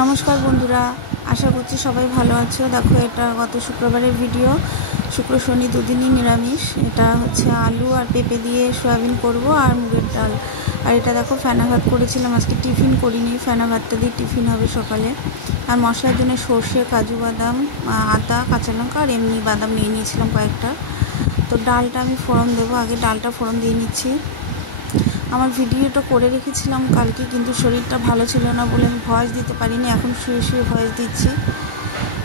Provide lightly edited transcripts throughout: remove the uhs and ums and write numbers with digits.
নমস্কার বন্ধুরা, আশা করছি সবাই ভালো আছো। দেখো, এটা গত শুক্রবারের ভিডিও। শুক্র শনি দুদিনই নিরামিষ। এটা হচ্ছে আলু আর পেঁপে দিয়ে সয়াবিন করব আর মুগের ডাল। আর এটা দেখো ফেনা ভাত করেছিলাম, আজকে টিফিন করিনি। ফেনা ভাতটা দিয়ে টিফিন হবে সকালে। আর মশলার জন্য সর্ষে, কাজু বাদাম, আদা, কাঁচা লঙ্কা আর এমনি বাদাম নিয়ে নিয়েছিলাম কয়েকটা। তো ডালটা আমি ফোড়ন দেবো, আগে ডালটা ফোড়ন দিয়ে নিচ্ছি। আমার ভিডিওটা করে রেখেছিলাম কালকে, কিন্তু শরীরটা ভালো ছিল না বলে আমি ভয়েস দিতে পারিনি। এখন শুয়ে শুয়ে ভয়েস দিচ্ছি।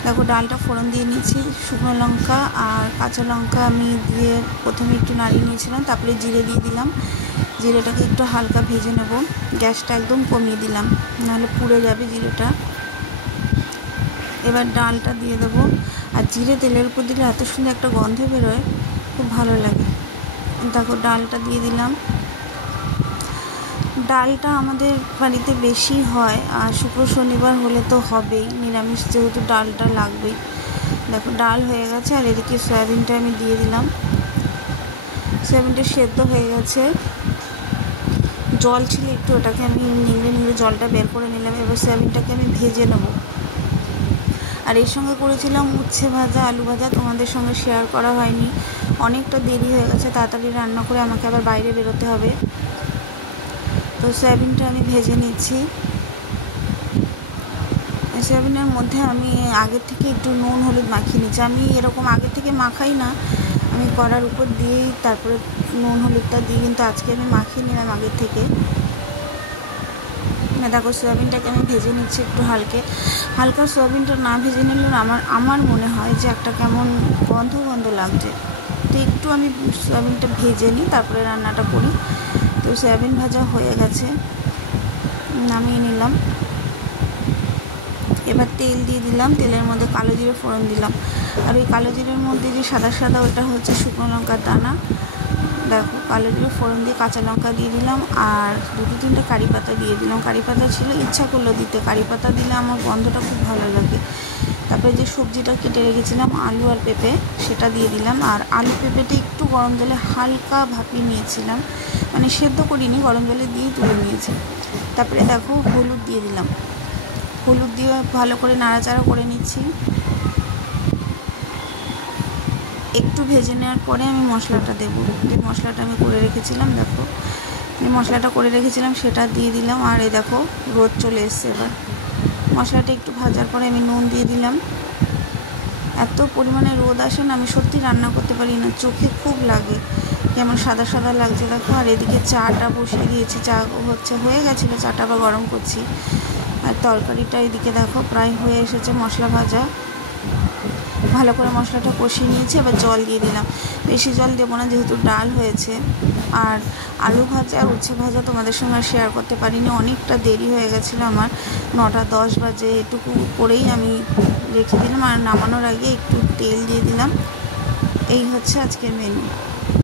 দেখো, ডালটা ফোড়ন দিয়ে নিচ্ছি। শুকনো লঙ্কা আর কাঁচা লঙ্কা আমি দিয়ে প্রথমে একটু নাড়িয়ে নিয়েছিলাম, তারপরে জিরে দিয়ে দিলাম। জিরেটাকে একটু হালকা ভেজে নেব। গ্যাসটা একদম কমিয়ে দিলাম, নাহলে পুড়ে যাবে জিরেটা। এবার ডালটা দিয়ে দেবো। আর জিরে তেলের উপর দিলে এত সুন্দর একটা গন্ধ বেরোয়, খুব ভালো লাগে। দেখো, ডালটা দিয়ে দিলাম। ডালটা আমাদের বাড়িতে বেশি হয়, আর শুক্র শনিবার হলে তো হবেই নিরামিষ, যেহেতু ডালটা লাগবেই। দেখো, ডাল হয়ে গেছে। আর এদিকে সয়াবিনটা আমি দিয়ে দিলাম। সয়াবিনটা সেদ্ধ হয়ে গেছে, জল ছিল একটু, ওটাকে আমি নিংড়ে জলটা বের করে নিলাম। এবার সয়াবিনটাকে আমি ভেজে নেব। আর এর সঙ্গে করেছিলাম উচ্ছে ভাজা, আলু ভাজা, তোমাদের সঙ্গে শেয়ার করা হয়নি। অনেকটা দেরি হয়ে গেছে, তাড়াতাড়ি রান্না করে আমাকে আবার বাইরে বেরোতে হবে। তো সয়াবিনটা আমি ভেজে নিচ্ছি। সয়াবিনের মধ্যে আমি আগের থেকে একটু নুন হলুদ মাখিয়ে নিচ্ছি। আমি এরকম আগের থেকে মাখাই না, আমি কড়ার উপর দিয়েই তারপরে নুন হলুদটা দিই, কিন্তু আজকে আমি মাখিয়ে নিলাম আগের থেকে। দেখো, সয়াবিনটাকে আমি ভেজে নিচ্ছি একটু হালকা। সয়াবিনটা না ভেজে নিলে আমার মনে হয় যে একটা কেমন গন্ধ লাগছে। তো একটু আমি সয়াবিনটা ভেজে নিই, তারপরে রান্নাটা করি। তো সয়াবিন ভাজা হয়ে গেছে, নামিয়ে নিলাম। এবার তেল দিয়ে দিলাম, তেলের মধ্যে কালো জিরে ফোড়ন দিলাম। আর ওই কালো জিরের মধ্যে যে সাদা ওটা হচ্ছে শুকনো লঙ্কার দানা। দেখো, কালো জিরে ফোড়ন দিয়ে কাঁচা লঙ্কা দিয়ে দিলাম, আর দুটো তিনটে কারি পাতা দিয়ে দিলাম। কারি পাতা ছিল, ইচ্ছা করলো দিতে। কারি পাতা দিলে আমার গন্ধটা খুব ভালো লাগে। তারপরে যে সবজিটা কেটে রেখেছিলাম আলু আর পেঁপে, সেটা দিয়ে দিলাম। আর আলু পেঁপেটা একটু গরম জলে হালকা ভাপিয়ে নিয়েছিলাম, মানে সেদ্ধ করিনি, গরম জলে দিয়েই তুলে নিয়েছি। তারপরে দেখো, হলুদ দিয়ে দিলাম। হলুদ দিয়ে ভালো করে নাড়াচাড়া করে নিচ্ছি। একটু ভেজে নেওয়ার পরে আমি মশলাটা দেবো। যে মশলাটা আমি করে রেখেছিলাম, দেখো মশলাটা করে রেখেছিলাম সেটা দিয়ে দিলাম। আর এই দেখো, রোদ চলে এসছে। এবার মশলাটা একটু ভাজার পরে আমি নুন দিয়ে দিলাম। এত পরিমাণে রোদ আসে না, আমি সত্যি রান্না করতে পারি না, চোখে খুব লাগে, কেমন সাদা লাগছে। দেখো, আর এদিকে চাটা বসিয়ে দিয়েছি। চা হয়ে গেছিলো, চাটা আবার গরম করছি। আর তরকারিটা এদিকে দেখো প্রায় হয়ে এসেছে। মশলা ভাজা ভালো করে মশলাটা কষিয়ে নিয়েছি। এবার জল দিয়ে দিলাম। বেশি জল দেবো না, যেহেতু ডাল হয়েছে। আর আলু ভাজা আর উচ্ছে ভাজা তোমাদের সঙ্গে শেয়ার করতে পারিনি, অনেকটা দেরি হয়ে গেছিলো আমার। 9:10 বাজে। এটুকু করেই আমি রেখে দিলাম। আর নামানোর আগে একটু তেল দিয়ে দিলাম। এই হচ্ছে আজকের মেনু।